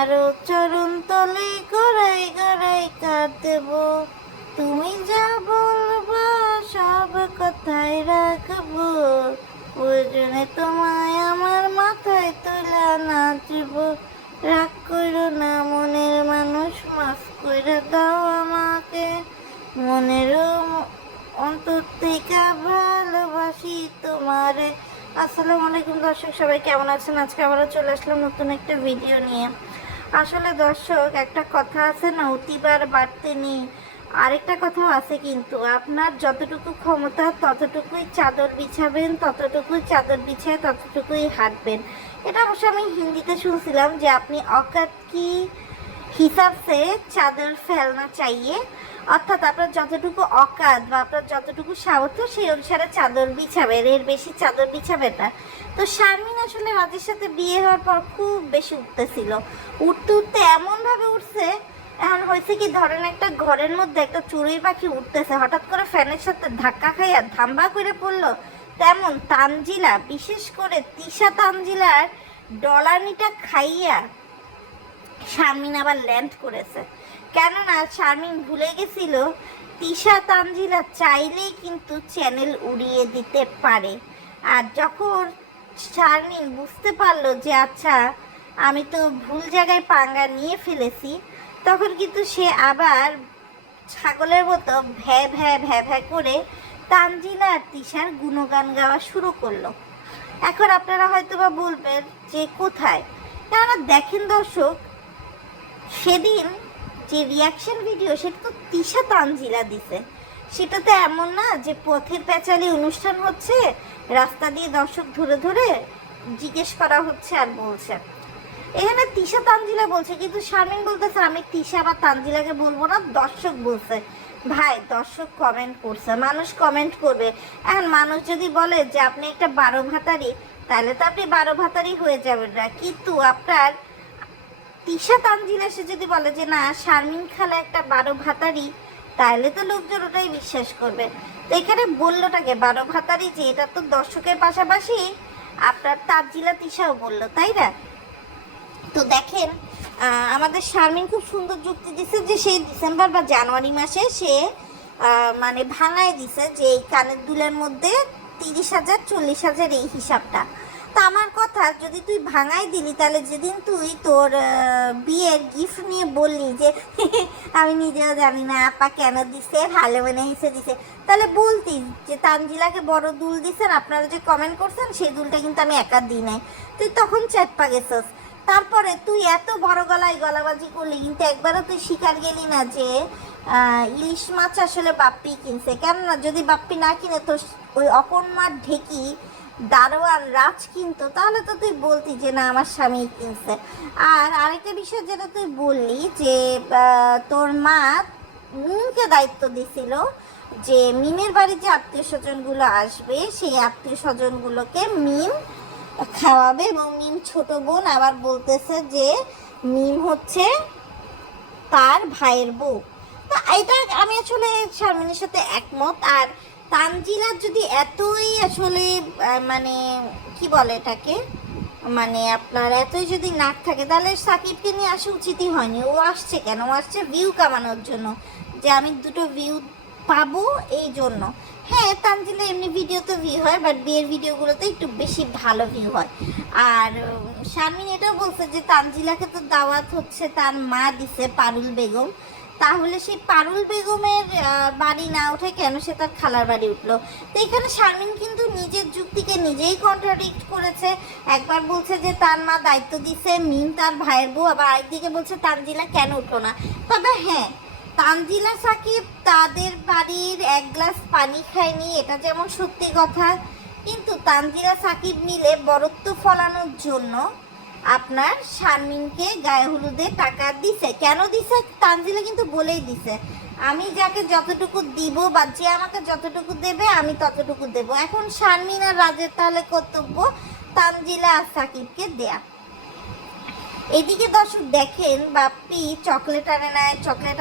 তোমারও চরণ তলে গড়াই গড়াই কাঁদব। তুমি যা বলবা সব কথাই রাখবো, প্রয়োজনে তোমায় আমার মাথায় তুলে নাচব। রাগ করো না মনের মানুষ, মাফ করে দাও আমাকে, মনেরও অন্তর থেকে ভালোবাসি তোমারে। আসসালামু আলাইকুম দর্শক, সবাই কেমন আছেন? আজকে আবারও চলে আসলাম নতুন একটা ভিডিও নিয়ে। আসলে দর্শক, একটা কথা আছে না, অতিবার বাড়তে নেই। আরেকটা কথাও আছে, কিন্তু আপনার যতটুকু ক্ষমতা ততটুকুই চাদর বিছাবেন, ততটুকুই চাদর বিছায় ততটুকুই হাঁটবেন। এটা অবশ্য আমি হিন্দিতে শুনছিলাম যে আপনি औकात কি হিসাব সে চাদর ফেলনা চাইয়ে, অর্থাৎ আপনার যতটুকু অকাত বা আপনার যতটুকু সামর্থ্য সেই অনুসারে চাদর বিছাবেন, এর বেশি চাদর বিছাবেন না। তো শারমিন আসলে রাজের সাথে বিয়ে হওয়ার পর খুব বেশি উঠতেছিল, উঠতে উঠতে এমনভাবে উঠছে, এখন হয়েছে কি, ধরেন একটা ঘরের মধ্যে একটা চড়ুই পাখি উঠতেছে, হঠাৎ করে ফ্যানের সাথে ধাক্কা খাইয়া ধাম্বা করে পড়লো, তেমন তানজিলা, বিশেষ করে তিশা তানজিলার ডলানিটা খাইয়া শারমিন আবার ল্যান্ড করেছে। কেননা শারমিন ভুলে গেছিল তিশা তানজিলা চাইলেই কিন্তু চ্যানেল উড়িয়ে দিতে পারে। আর যখন শারমিন বুঝতে পারলো যে আচ্ছা আমি তো ভুল জায়গায় পাঙ্গা নিয়ে ফেলেছি, তখন কিন্তু সে আবার ছাগলের মতো ভ্যা ভ্যা ভ্যা ভ্যা করে তানজিলা আর তিশার গুণগান গাওয়া শুরু করলো। এখন আপনারা হয়তো বা বলবেন যে কোথায়, কেননা দেখেন দর্শক, সেদিন যে রিয়াকশন ভিডিও সেটা তো তিশা তানজিলা দিছে। সেটা তো এমন না যে পথের প্যাচালি অনুষ্ঠান হচ্ছে, রাস্তা দিয়ে দর্শক ধরে ধরে জিজ্ঞেস করা হচ্ছে আর বলছে। এখানে তিশা তানজিলা বলছে, কিন্তু শারমিন বলতেছে আমি তিশা বা তানজিলাকে বলবো না, দর্শক বলছে। ভাই, দর্শক কমেন্ট করছে, মানুষ কমেন্ট করবে। এখন মানুষ যদি বলে যে আপনি একটা 12 ভাতারি, তাহলে তো আপনি 12 ভাতারি হয়ে যাবেন না। কিন্তু আপনার তিশা তানজিলা সে যদি বলে যে না শারমিন খালা একটা 12 ভাতারি, তাহলে তো লোকজন ওটাই বিশ্বাস করবে। তো এখানে বললোটাকে 12 ভাতারি, যে এটা তো দর্শকের পাশাপাশি আপনার তানজিলা তিশাও বললো, তাই না? তো দেখেন, আমাদের শারমিন খুব সুন্দর যুক্তি দিছে যে সেই ডিসেম্বর বা জানুয়ারি মাসে সে মানে ভাঙায় দিছে যে এই কানের দুলের মধ্যে 30,000 40,000 এই হিসাবটা। তো আমার কথা, যদি তুই ভাঙাই দিলি, তাহলে যেদিন তুই তোর বিয়ের গিফট নিয়ে বললি যে আমি নিজেও জানি না আপা কেন দিছে, ভালো মনে হিসে দিছে, তাহলে বলতি যে তানজিলাকে বড় দুল দিছেন, আপনারা যে কমেন্ট করছেন সেই দুলটা কিন্তু আমি একা দিই নাই। তুই তখন চাপা গেছস। তারপরে তুই এত বড় গলায় গলাবাজি করলি, কিন্তু একবারও তুই স্বীকার গেলি না যে ইলিশ মাছ আসলে বাপ্পি কিনছে। কেননা যদি বাপ্পি না কিনে তো ওই অকর্মার ঢেকি দারোয়ান রাজ কিনতো, তাহলে তো তুই বলতি যে না আমার স্বামী কিনছে। আর আরেকটা বিষয় যেটা তুই বললি যে তোর মা মিমকে দায়িত্ব দিছিল যে মিমের বাড়ি যে আত্মীয় স্বজনগুলো আসবে সেই আত্মীয় স্বজনগুলোকে মিম খাওয়াবে, এবং মিম ছোট বোন আবার বলতেছে যে মিম হচ্ছে তার ভাইয়ের বউ। তো এটা আমি আসলে শারমিনের সাথে একমত। আর তানজিলার যদি এতই আসলে মানে কি বলে এটাকে, মানে আপনার এতই যদি নাক থাকে, তাহলে সাকিবকে নিয়ে আসা উচিতই হয়নি। ও আসছে কেন? ও আসছে ভিউ কামানোর জন্য, যে আমি দুটো ভিউ পাবো এই জন্য। হ্যাঁ, তানজিলা এমনি ভিডিওতে ভিউ হয়, বাট বিয়ের ভিডিওগুলোতে একটু বেশি ভালো ভিউ হয়। আর শারমিন এটাও বলছে যে তানজিলাকে তো দাওয়াত হচ্ছে তার মা দিছে, পারুল বেগম, তাহলে সেই পারুল বেগমের বাড়ি না উঠে কেন সে তার খালার বাড়ি উঠলো? তো এখানে শারমিন কিন্তু নিজের যুক্তিকে নিজেই কন্ট্রাডিক্ট করেছে। একবার বলছে যে তার মা দায়িত্ব দিছে মিম তার ভাইয়ের বউ, আবার আরেকদিকে বলছে তানজিলা কেন উঠলো না। তবে হ্যাঁ, তানজিলা সাকিব তাদের বাড়ির এক গ্লাস পানি খায়নি, এটা যেমন সত্যি কথা, কিন্তু তানজিলা সাকিব মিলে বরত্ব ফলানোর জন্য আপনার শারমিনকে গায়ে হলুদে টাকা দিছে। কেন দিছে তানজিলা কিন্তু বলেই দিছে, আমি যাকে যতটুকু দিব বা যে আমাকে যতটুকু দেবে আমি ততটুকু দেব। এখন শারমিন আর রাজের তাহলে কর্তব্য তানজিলা আর সাকিবকে দেয়া। এদিকে দর্শক দেখেন, বাপ্পি চকলেট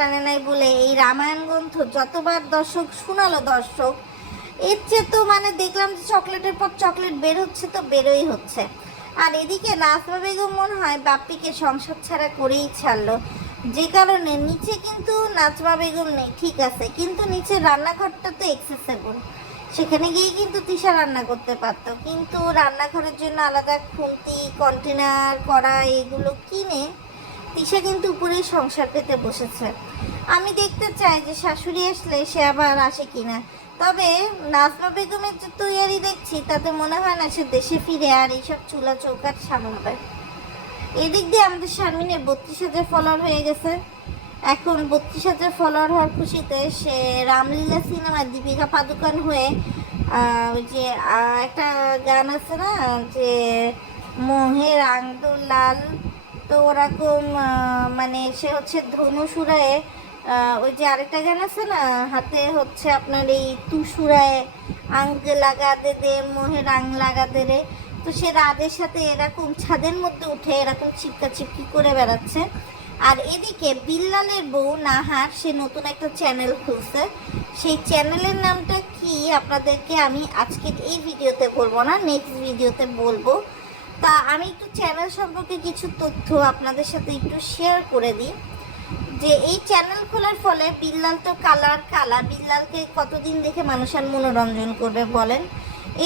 আনে নাই বলে এই রামায়ণ গ্রন্থ যতবার দর্শক শোনালো, দর্শক এর চেয়ে তো মানে দেখলাম যে চকলেটের পর চকলেট বের হচ্ছে, তো বেরোই হচ্ছে। আর এদিকে নাজমা বেগম মনে হয় বাপ্পিকে সংসার ছাড়া করেই ছাড়লো, যে কারণে নিচে কিন্তু নাজমা বেগম নেই, ঠিক আছে, কিন্তু নিচে রান্নাঘরটা তো এক্সেসেবল, সেখানে গিয়ে কিন্তু তিশা রান্না করতে পারতো, কিন্তু রান্নাঘরের জন্য আলাদা খুন্তি, কন্টেনার, কড়াই এগুলো কিনে তিশা কিন্তু উপরেই সংসার পেতে বসেছে। আমি দেখতে চাই যে শাশুড়ি আসলে সে আবার আসে কিনা। তবে নাজমা বেগমের যে তৈয়ারি দেখছি তাতে মনে হয় না সে দেশে ফিরে আর এইসব চুলা চৌকাট সামলাবে। এদিক দিয়ে আমাদের শারমিনের 32,000 ফলোয়ার হয়ে গেছে। এখন 32,000 ফলোয়ার হওয়ার খুশিতে সে রামলীলা সিনেমায় দীপিকা পাদুকোন হয়ে ওই যে একটা গান আছে না, যে মোহে রাং দো লাল, তো ওরকম মানে সে হচ্ছে ধনুসুরায়, ওই যে আরেকটা গান আছে না, হাতে হচ্ছে আপনার এই তুসুরায় আঙ্গ লাগা দে দে মোহে রাং লাগা দে রে, তো সে রাদের সাথে এরকম ছাদের মধ্যে উঠে এরকম চিপকা চিপকি করে বেড়াচ্ছে। আর এদিকে বিল্লালের বউ নাহার সে নতুন একটা চ্যানেল খুলছে, সেই চ্যানেলের নামটা কি আপনাদেরকে আমি আজকের এই ভিডিওতে বলবো না, নেক্সট ভিডিওতে বলবো। তা আমি একটু চ্যানেল সম্পর্কে কিছু তথ্য আপনাদের সাথে একটু শেয়ার করে দিই। যে এই চ্যানেল খোলার ফলে বিল্লাল তো কালা, বিল্লালকে কতদিন দেখে মানুষ আর মনোরঞ্জন করবে বলেন,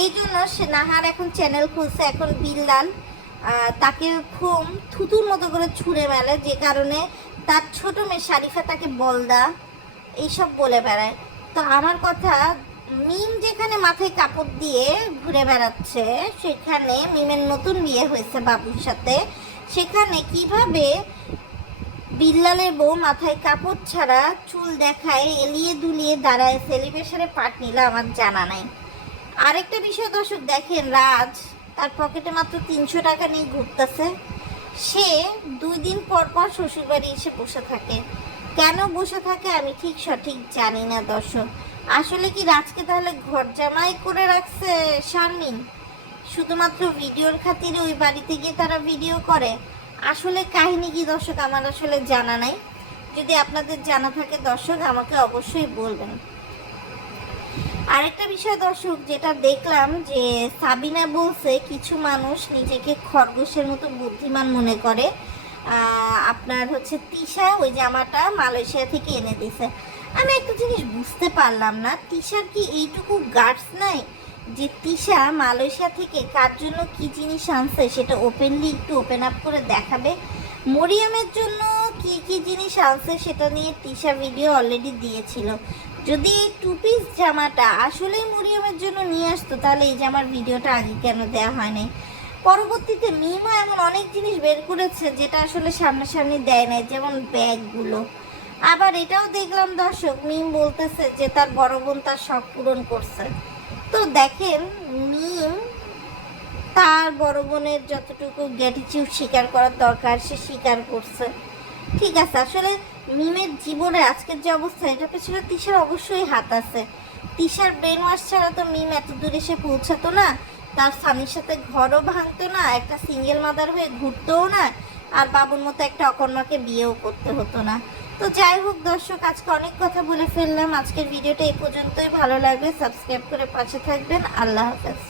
এই জন্য সে নাহার এখন চ্যানেল খুলছে। এখন বিল্লাল তাকে খুব থুতুর মতো করে ছুঁড়ে মেলে, যে কারণে তার ছোট মেয়ে শারিফা তাকে বলদা এইসব বলে বেড়ায়। তো আমার কথা, মিম যেখানে মাথায় কাপড় দিয়ে ঘুরে বেড়াচ্ছে, সেখানে মিমের নতুন বিয়ে হয়েছে বাবুর সাথে, সেখানে কিভাবে বিল্লালের বউ মাথায় কাপড় ছাড়া চুল দেখায় এলিয়ে দুলিয়ে দাঁড়ায় সেলিব্রেশনে পার্ট নিল আমার জানা নাই। আরেকটা বিষয় দর্শক দেখেন, রাজ তার পকেটে মাত্র 300 টাকা নিয়ে ঘুরতেছে, সে 2 দিন পর পর শ্বশুরবাড়ি এসে বসে থাকে। কেন বসে থাকে আমি ঠিক সঠিক জানি না দর্শক। আসলে কি রাজকে তাহলে ঘর জামাই করে রাখছে শারমিন, শুধুমাত্র ভিডিওর খাতিরে ওই বাড়িতে গিয়ে তারা ভিডিও করে? আসলে কাহিনী কি দর্শক আমার আসলে জানা নাই, যদি আপনাদের জানা থাকে দর্শক আমাকে অবশ্যই বলবেন। আরেকটা বিষয় দর্শক যেটা দেখলাম, যে সাবিনা বলছে কিছু মানুষ নিজেকে খরগোশের মতো বুদ্ধিমান মনে করে, আপনার হচ্ছে তিশা ওই জামাটা মালয়েশিয়া থেকে এনে দিছে। আমি একটা জিনিস বুঝতে পারলাম না, তিশার কি এইটুকু গার্ডস নাই যে তিশা মালয়েশিয়া থেকে কার জন্য কি জিনিস আনছে সেটা ওপেনলি একটু ওপেন আপ করে দেখাবে। মরিয়মের জন্য কি কি জিনিস আনছে সেটা নিয়ে তিশা ভিডিও অলরেডি দিয়েছিল। যদি এই 2 পিস জামাটা আসলেই মরিয়মের জন্য নিয়ে আসতো তাহলে এই জামার ভিডিওটা আগে কেন দেওয়া হয় নাই? পরবর্তীতে মিমও এমন অনেক জিনিস বের করেছে যেটা আসলে সামনাসামনি দেয় নাই, যেমন ব্যাগগুলো। আবার এটাও দেখলাম দর্শক, মিম বলতেছে যে তার বড় বোন তার শখ পূরণ করছে। তো দেখেন, মিম তার বড় বোনের যতটুকু গ্র্যাটিটিউড স্বীকার করার দরকার সে স্বীকার করছে, ঠিক আছে। আসলে মিমের জীবনে আজকের যে অবস্থা, এটা পেছনে তিশার অবশ্যই হাত আছে। তিশার ব্রেন ওয়াশ ছাড়া তো মিম এত দূরে এসে পৌঁছাতো না, তার স্বামীর সাথে ঘরও ভাঙতো না, একটা সিঙ্গেল মাদার হয়ে ঘুরতেও না, আর বাবুর মতো একটা অকর্মাকে বিয়েও করতে হতো না। তো যাই হোক দর্শক, আজকে অনেক কথা বলে ফেললাম। আজকের ভিডিওটা এই পর্যন্তই। ভালো লাগবে সাবস্ক্রাইব করে পাশে থাকবেন। আল্লাহ হাফেজ।